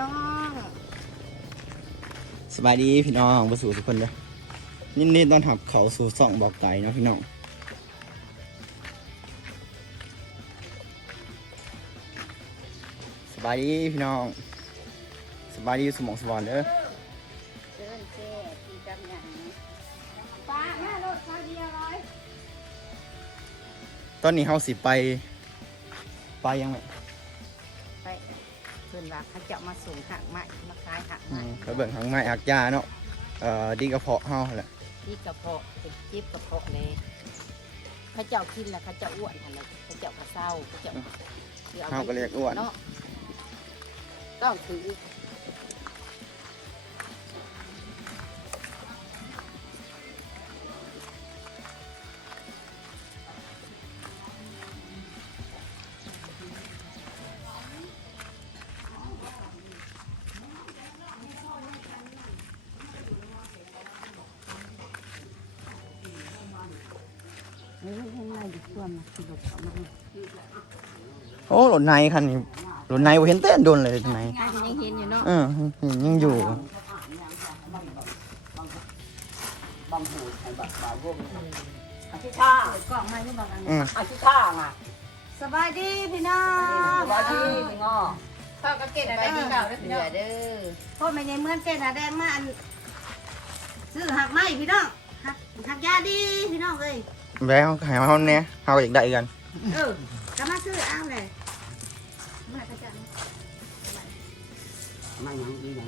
ายดีพี่น้องสบายดีพี่น้องประสู่ทุกคนเลยยินดีต้อนรับเขาสู่ส่องบอกไก่เนาะพี่น้องสบายดีพี่น้องสบายดีสมองสวรรค์เด้อเดินเจ๊พี่จำอย่างป้าหน้ารถข้าวเดียวร้อยตอนนี้เฮาสิไป ไปยังไงไปเพื่อนว่าเขาจะมาส่งหักไม้มาขายหักอืไม้มไปเบิ่งทางไม้หักยาเนาะเอ่อดีกระเพาะเฮาแหละที่กระเพาะเป็นจิ๊บกระเพาะเลยเขาเจ้ากินแล้วเขาเจ้าอ้วนอะไรเขาเจ้ากระเศร้าเขาเจ้าดี๋วอเฮาไปก็เรียกอ้วน เนาะต้องถือ เฮ้ยให้นายดิส่วนมาสิลูกเอามาโอ้รถในคันนี้รถในบ่เห็นเต้นโดนเลยรถในงานยังเห็นอยู่เนาะเออยังอยู่อาชิท่ากล่องมาที่บางอันอืมอาชิท่าอะสบายดีพี่น้องสวัสดีพี่ง้อข้าวกับเกล็ดอะไรดีเก่าเด้อพี่น้องเด้อพ่อแม่ยังเหมือนเกล็ดอะแดงมาอันซื้อหักไม้พี่น้องหักหักยาดีพี่น้องเลย แล้วหายมาเฮาแน่เฮาก็อยากได้กันเออก็มาซื้อเอาเลยมาก็จะมาหยังดีหยัง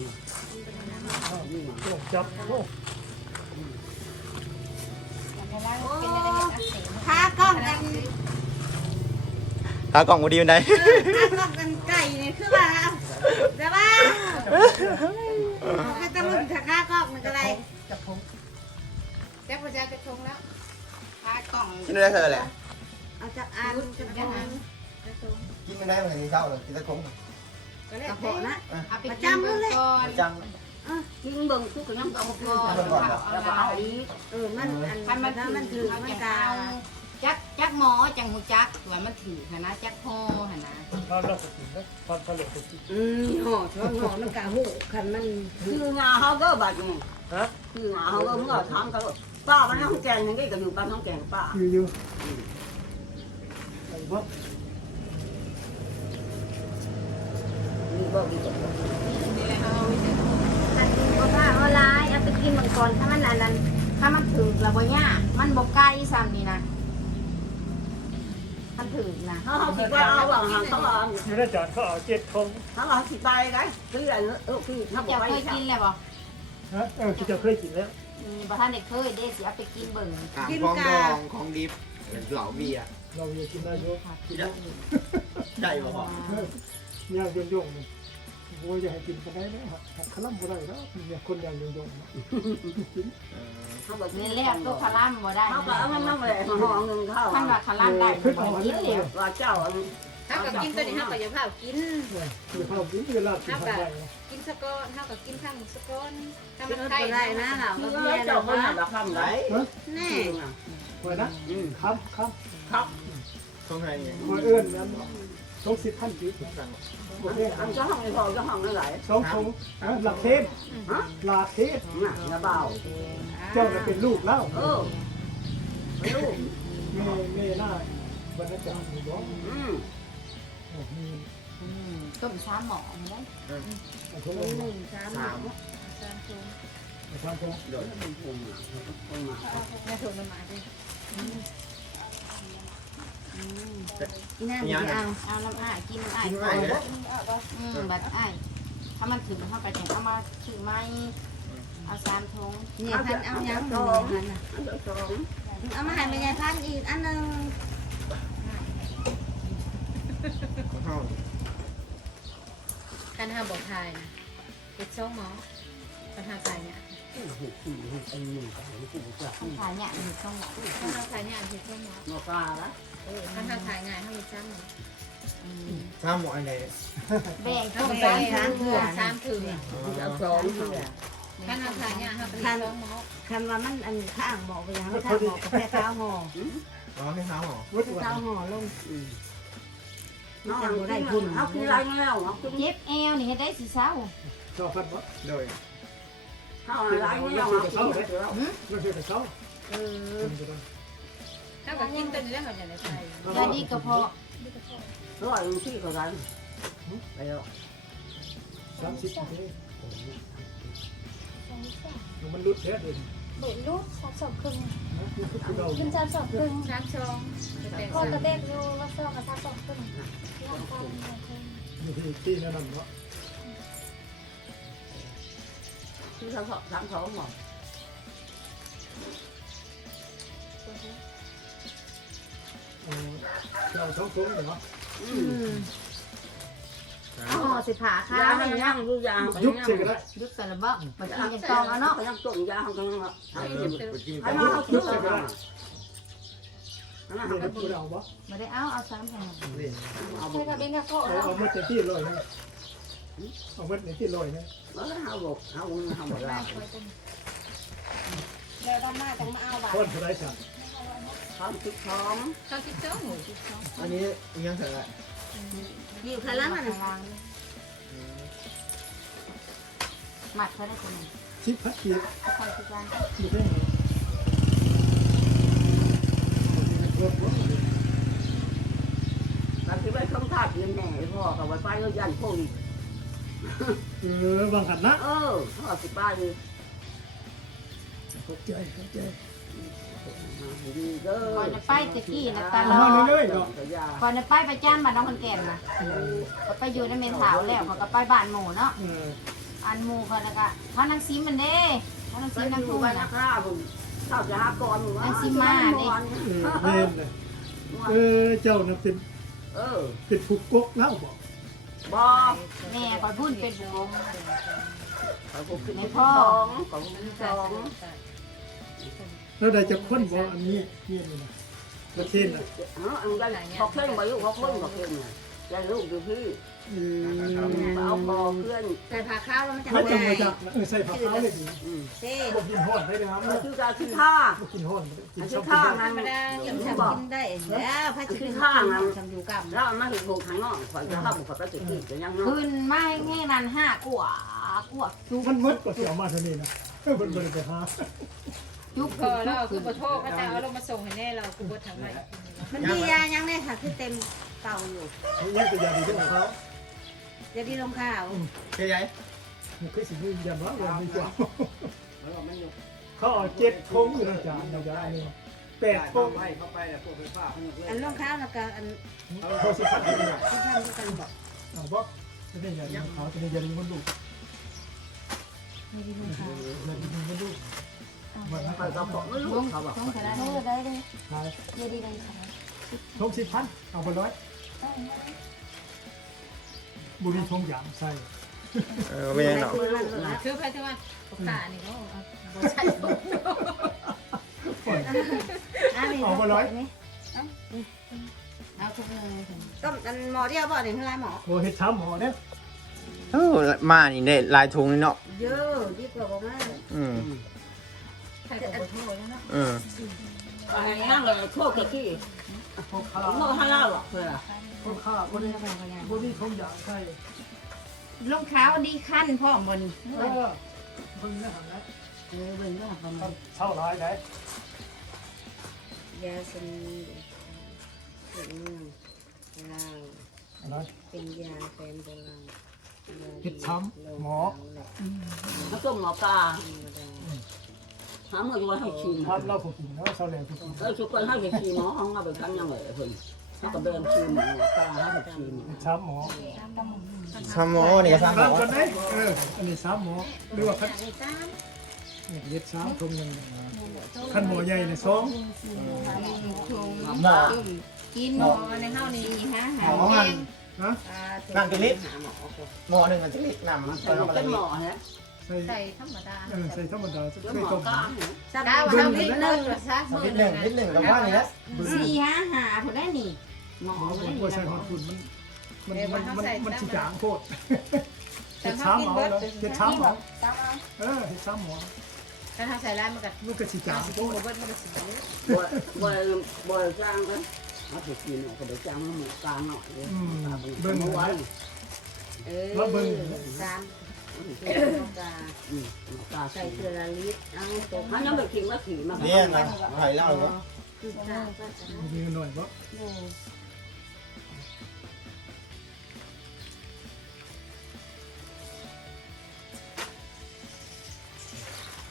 ขากล้องกันขากล่องบ่ดีปานใดขากล้องกันไก่นี่คือว่าแต่ว่าเขาก็จะมึงถ้า กล้องกินได้เท่าไหร่แหละเอาจากอันจากอันจะชงกินไม่ได้เหมือนที่เช้าเลยกินแต่คงก็เลยเพาะนะเอาไปประกินจำเบิ่เลงยก่อนจังกินเบิ่งทุกอย่างเอาเอาก่อนแล้วเอาก็เอาเอาอีกเออมันอันคันมันถ้าถือมันถือเอามันจังกาเอาจักจักหมอจังหูจักว่ามันถือหนนะจักพ่อหนนะความรักกับสิ่งนะความผลิตกับสิ่งอืมห่อช้อนห่อมันกาหูคันมันคืองาเฮาก็บาดอยู่ฮะคืองาเฮาก็เมื่อทำก็ ป้ามันน้องแกงยังได้ก็อยู่บ้านน้องแกงป้าคืออยู่ไอ้บ่มีบ่ดีจังนี่แหละเอาคันก็ว่าออนไลน์เอาไปกินมังกรถ้ามันอันนั้นถ้ามันถือแล้วบ่ยากมันบ่ไกลซ้ำนี่นะมันถือนะเฮาเฮาคิดว่าเอาว่าเขาว่าอยู่ในจานเขาเอาเจ็ดทงเขาว่าสิไปได้คืออะไรเออคือถ้าบ่เจ้าไปเคยกินแล้วบ่ฮะเออที่เจะเคยกินแล้ว อืมบ่ทันได้เคยเด้สิเอาไปกินเบิ่งของดองของดิบเหล่าเบียร์เราอยากกินได้เยอะค่ะได้บ่พอย่างยงยงๆนี่โว้ยอยากให้กินกันได้ไหมฮะหักขลั่มบ่ได้แล้วเนี่ยคนย่างยงยงๆนะเขาบอกนี่แหละตัวคาร่ำบ่ได้เขาก็เอามันน้องแหละมาห่อเงินเขาท่านว่าคาร่ำได้ขึ้นบ่เอาได้อันกินนั้นเลแล้ยวว่าเจ้า ถ้ากับกินตัวนี้ถ้ากับอย่าเผากินเนี่ยคือข้าวกินคือลาบกินทำได้นะกินสะก้อนถ้ากับกินข้างสะก้อนถ้ากิมันนก็ไข่ได้นะเราคืก็อแม่เจ้าเราคนว่าน่ะทำได้แน่ไว้นะอืมครับครับครับต้องให้เนี่ยไว้เอื้อนนั้นต้องสิบพันกีบโอเคอันก็ห้องในพอก็ห้องนั่นแหละสองทงอะหลักเทพฮะหลักเทพน่ะอย่าเบาเจ้าจะเป็นลูกเล่าเออไม่รู้แม่แม่หน้าบรรณาจักรมีบ่อืมมีอืม ต้มซ้ำหมอนี่ได้อันทงหนึ่งสามสามทางทงเดี๋ยวมันคงมาคงมาแม่ถูกมันมาดิอีนั่นไม่เอาเอาน้ำอ้ายกินน้ำอ้ายกินก่ไม่อนเลยอืมบัดอ้ายถ้ามันถึงเฮาก็จังเอามาถือไม้เอาสามทงเนี่ยพันเอายังหนึ่งพันน่ะอันเดียวสองเอามาให้แม่ยายพันอีกอันหนึ่ง ของเฮา การห้าบอกทายนะเป็นช่องหมอการห้าทายเนี่ยต้องขายเนี่ยมีช่องหมอการห้าทายเนี่ยอันเป็นช่องหมอหมอกาละการห้าทายง่ายถ้ามีซ้ำหมออืมสามหมออันใดแบ่งถ้าต้มไปสามทางเถื่อซ้ำถือเดียวสองเท่าการห้าทายเนี่ยถ้าเป็นช่องหมอคันว่ามันอันข้างหมอไปยังข้างหมอกาแฟข้าวห่ออ๋อให้เท้าหรอวัดข้าววันห่อลงอื มน้องได้คุณเอาคือไรเงี้ยเอาคือเจ็บแอวนี่เฮ็ดได้สิเศร้าชอบพัดวะโดยเอาไรเงี้ยเอาคือไม่ใช่แต่เขาเออเท่ากับกินตัวนี้แล้วเขาจะได้ใส่ยาดีกระเพาะร้อยที่ก็ได้ไปแล้วสามสิบนาทีมันรุดแท้เลย เบิดลูกสามสองครึ่งคือเราขึ้นสามสองครึ่งชามชองแต่พอกระเด็นอยู่ว่าสองกับสามสองครึ่งย่างกันหนึ่งครึ่งอยู่ที่ที่นั่นเนาะคือทั้งสองทั้งสองหมดเราท้องท้องเนาะ เอาห่อสิผ่าข้าวยาให้ให้นะย่างดูยายุบเสกได้ยุบใส่ระเบ้บัดนี้ยังตองเอาเนาะยังต้มยาเขาก็ยังให้กินไปกินให้มาเอาคิ้วเลยนะนะเดี๋ยวเขาพูกิดนเอาวะบ่ได้เอาเอาซ้ำแห่งเอาใช่กับเบนกับโก้เอาเอาเมื่อเต็มที่ลอยนะเอาเมื่อในที่ลอยนะเอาบกเอาเอาหมดแล้วเดี๋ยวต้องมาต้องมาเอาบัตรคนเท่าไรสั่งพร้อมติดพร้อมข้าวคิดเจ้าหมูอันนี้ยังเสร็จแล้ว อยู่ข้างล่างมันวางหมัดเขาได้คนนึงชิปพัดขีดเอาคอยทุกวันขีดได้ไหมรถรถตอนที่ไปท่องท่าเพียงแหน่พ่อกับไว้ไปแล้วยันพวกนี้เออบางหันนะเออพ่อสิป้าเลยขอบใจขอบใจดีเด้อ ก่อนจะไปตะกี้นะตาลมาอเรื่อยๆเนาะก่อนจะไปไปจ้านบ้านน้องคนแก่นนะก็ไปอยู่ในเมนสาวแล้วเขาก็ไปบ้านหมู่เนาะเอออันหมู่เขาแล้วก็พานังซิมมันเด้พานังไปซิมนังอยู่คู่ไปนะนะครัผมข้าวจะหาก่อนเออเล่นเลยเออเจ้าน่ะเป็นเออเป็นผู้กกแล้วบอกบอแม่คอยพูดเป็นบุกขอบคุณพ่อขอบคุณสอง แล้วได้จะค้นบอกอันนี้นี่นี่นะประเทศน่ะเอออันนั้นพอเพื่อนมาอยู่พอเพื่อนมาเพื่อนยายลูกดูพี่เออเอาพอเพื่อนใส่ผ้าขาวแล้วมันจะไม่จงมาได้จากเออใส่ผักขาวเลยดีเซ่บอกกินห่อนได้เลยครับมันคือการคิดท่าบอกกินห่อนกินอันชคิอบดกินท่าห่อนมันธรรมดากินทำกินได้แล้วพระจะขึ้นทำอยู่กับแล้วมาเห็นโบกข้างนอกขอจะเข้าบุกไปจุดที่จะยังนอกขึ้นไม่แง่นั้นห้ากว่า กว่าจุกมันมืดกว่าเสียวมาเท่านี้นะเออมันบริไปหา จุกพอแล้วคือขอโทษพระเจ้าเอาลงมาส่งให้แน่เราคือบททางใหม่มันมียายังได้ค่ะคือเต็มเก่าอยู่นี่ตัวยาดีด้วยเขาเดี๋ยวพี่ลงข่าวเจ๊ยัยมันเคยสิมียันว่าเราไมีกว่าเขาเอาเจ็ดทงอยู่นะจ๊ะนะจ๊ะนี่แปดทงไปเข้าไปแต่โป้งไปฝ่าอันลงข่าวแล้วก็อันเขาสิพัดเนี่ยที่ทำที่กันบอกเอาบอกจะได้ยันเขาจะได้ยันมันดูไม่ดีลยค่ะยันมันดู มันนะคอยกระป๋องไม่รู้เขาบอกต้องจะได้โอ้ได้เลยขายเยดียค่ะทงสิบพันเอาไปร้อยบุรีทงยางใส่เออไม่ยังหรอกคือมันเลยคือใครที่ว่าขานี่เขาบ่ใช่เอาไปร้อยเอาทุกเลยต้มอันหมอเดียวบ่เนี่ยคือไรหมอโอ้เห็ดช้ำหมอเนี่ยเออมานี่ได้ลายทุงนี่เนาะเยอะดี เนาะเอออะไรนั่งเลยโคกกะขี้พวกข้าผมบอกให้เล่าหรอกเพื่อพวกข้าอยางใส่รองเท้าดีขั้นพ่อบนเออเบิ่งนะฮะเออเบิ่งด้วยประมาณเช่าร้อยได้ยาสมุนเป็นเมืองลาวอะไรเป็นยาแฟนโบราณเห็ดช้ำหมอมาส่งหมอปลา หาเมื่อวันให้ชิมพัดเราผูกกินแล้วเช่าแรงผูกกินแล้วชุกคนให้ไปชิมหมอห้องเอาไปทั้งยังไงเพิ่นถ้ากับเดิมชิมหมอปลาให้ไปชิมเห็ดช้ำหมอทำหมอนี่ก็ทำหมสามอคนไหนเอออันนี้สามหมอหรือว่าคันเนี่ยเห็ดช้ำทงหนึ่งคันหมอใหญ่เนี่ยสองหมอกินหมอในเฮานี่สี่ห้าหหามอมันนะนั่งกินลิฟต์หมอหนึ่งมันจะลิฟต์นำใส่หมอเป็นหมอฮะใส่ใส่ธรรมดาเออใส่ธรรมดาใส่เป็นหมอต้มก้าสับดาวเบิ่ทำนิดนึงซะนิดหนึ่งนิดหนึ่งกับว่านี่นะสี่ห้าหาผู้ได้นี่หมอหมอไม่ผมได้ว่าใส่หอดฝุ่นมันมันมันมันมันชิจางโคตรแต่เห็ดเฮาช้ำกินหมอเบิดแล้วเห็ดช้ำหมอตามเอาเออเห็ดช้ำหมอถ้าเฮาใส่ลายมันก็ลูกกระชิจางสิโคกินตรบ่เบิดมันก็สิบ่อยบ่อยบ่อยจ้างกันมาถูกกินออกก็ไปจ้างมาหมูกลางหน่อยเลยอืมตาเบิ่เบิ่งงเมื่อวานเออมาเบิ่งสาม เกลกาอืมหมูกลางใส่ใส่เกลือละลิตรเอาตกมันยังไม่กินมาขี่มาเนี่ยนะไผ่เล่าก็คือข้าวก็จะมีหน่อยบ่โอ้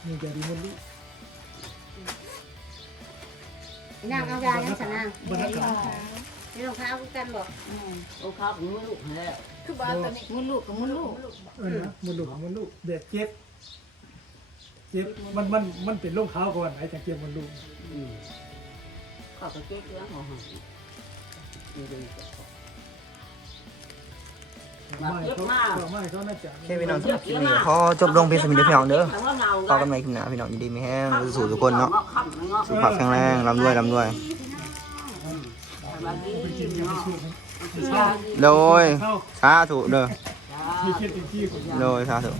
มีจะดีมันลูกนางเอายายังสนางบรรยากาศนี่รองเท้ากันบอกโอ้ข้าวของลูกแท้ คือบ้านตอนนี้มุนลูกกับมุนลูกเออนะมันลูกมันลูกเด็กเจ็บเจ็บมันมันมันเป็นโรคเท้าก่อนไอ้จังเจ็บมันลูกอืมข้าวกระเจี๊ยบเลี้ยงหัวหอมดีดีไม่เขาไม่เขาน่าจะแค่พี่น้องสำหรับคลิปนี้ขอจบลงเพียงสมิธพี่น้องเด้อต่อกันใหม่คลิปหน้าพี่น้องยินดีไม่แห้งสู้ๆทุกคนเนาะสุขภาพแข็งแรงร่ำรวยร่ำรวยไปกินยาสูบ โดยสาธุเด้อที่เช็ดที่ที่ของโดยสาธุ